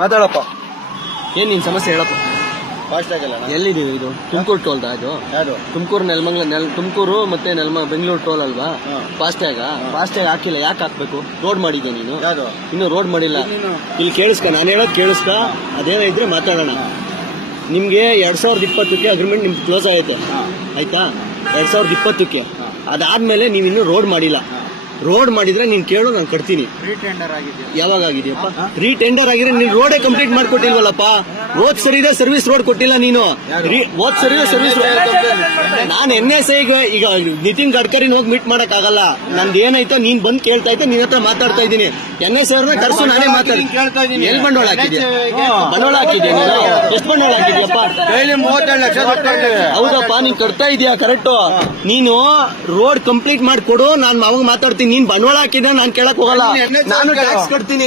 ಮಾತಾಡಪ್ಪ. ಏನ್ ನಿನ್ ಸಮಸ್ಯೆ ಹೇಳಪ್ಪ. ಫಾಸ್ಟ್ ಆಗಿಲ್ಲ. ಎಲ್ಲಿದೀವಿ ಇದು? ತುಮಕೂರು ಟೋಲ್ ಇದು? ಯಾರು? ತುಮಕೂರು ತುಮಕೂರು ಮತ್ತೆ ಬೆಂಗಳೂರು ಟೋಲ್ ಅಲ್ವಾ? ಫಾಸ್ಟ್ಯಾಗ್ ಹಾಕಿಲ್ಲ. ಯಾಕೆ ಹಾಕ್ಬೇಕು? ರೋಡ್ ಮಾಡಿದ್ಯಾ ನೀನು? ಯಾರು? ಇನ್ನು ರೋಡ್ ಮಾಡಿಲ್ಲ. ಇಲ್ಲಿ ಕೇಳಿಸ್ಕ, ನಾನು ಹೇಳೋದು ಕೇಳಿಸ್ಕ. ಅದೇನೋ ಇದ್ರೆ ಮಾತಾಡೋಣ. ನಿಮ್ಗೆ 2020ಕ್ಕೆ ಅಗ್ರಿಮೆಂಟ್ ನಿಮ್ಗೆ ಕ್ಲೋಸ್ ಆಗೈತೆ, ಆಯ್ತಾ? 2020ಕ್ಕೆ. ಅದಾದ್ಮೇಲೆ ನೀವಿನ್ನೂ ರೋಡ್ ಮಾಡಿಲ್ಲ. ರೋಡ್ ಮಾಡಿದ್ರೆ ನೀನ್ ಕೇಳು, ನಾನು ಕಟ್ತೀನಿ. ಯಾವಾಗ ಆಗಿದೆಯಪ್ಪ? ರೀಟೆಂಡರ್ ಆಗಿದ್ರೆ ನೀನ್ ರೋಡೇ ಕಂಪ್ಲೀಟ್ ಮಾಡ್ಕೊಟ್ಟಿಲ್ವಲ್ಲಪ್ಪ. ಹೋದ್ ಸರಿದೆ ಸರ್ವಿಸ್ ರೋಡ್ ಕೊಟ್ಟಿಲ್ಲ ನೀನು. ಹೋದ್ ಸರಿದೆ ಸರ್ವಿಸ್ ನಾನು NSA ಈಗ ನಿತಿನ್ ಗಡ್ಕರಿನ ಹೋಗಿ ಮೀಟ್ ಮಾಡಕ್ ಆಗಲ್ಲ. ನಂದು ಏನಾಯ್ತೋ ನೀನ್ ಬಂದ್ ಕೇಳ್ತಾ ಇದ್ದೆ, ನಿನ್ ಹತ್ರ ಮಾತಾಡ್ತಾ ಇದ್ದೀನಿ. NSA ಅವ್ರನ್ನ ಕರ್ಸು, ನಾನೇ ಮಾತಾಡ್ತೀನಿ. ಎಲ್ಲಿ ಬಂಡವಾಳ ಹಾಕಿದ್ಯಾ? ಬಂಡವಾಳ ಹಾಕಿದ್ಯಾ ನೀನು? ಎಷ್ಟು ಬಂಡವಾಳ ಹಾಕಿದ್ಯಪ್ಪ? 37 ಲಕ್ಷ. ಹೌದಪ್ಪ, ನೀನ್ ಕಟ್ತಾ ಇದೀಯಾ? ಕರೆಕ್ಟ್. ನೀನು ರೋಡ್ ಕಂಪ್ಲೀಟ್ ಮಾಡ್ಕೊಡು, ನಾನು ಅವಾಗ ಮಾತಾಡ್ತೀನಿ. ನೀನ್ ಬಂಡವಾಳ ಹಾಕಿದ್ರೆ ನಾನು ಕೇಳಕ್ ಹೋಗಲ್ಲ. ನಾನು ಟ್ಯಾಕ್ಸ್ ಕಟ್ತೀನಿ.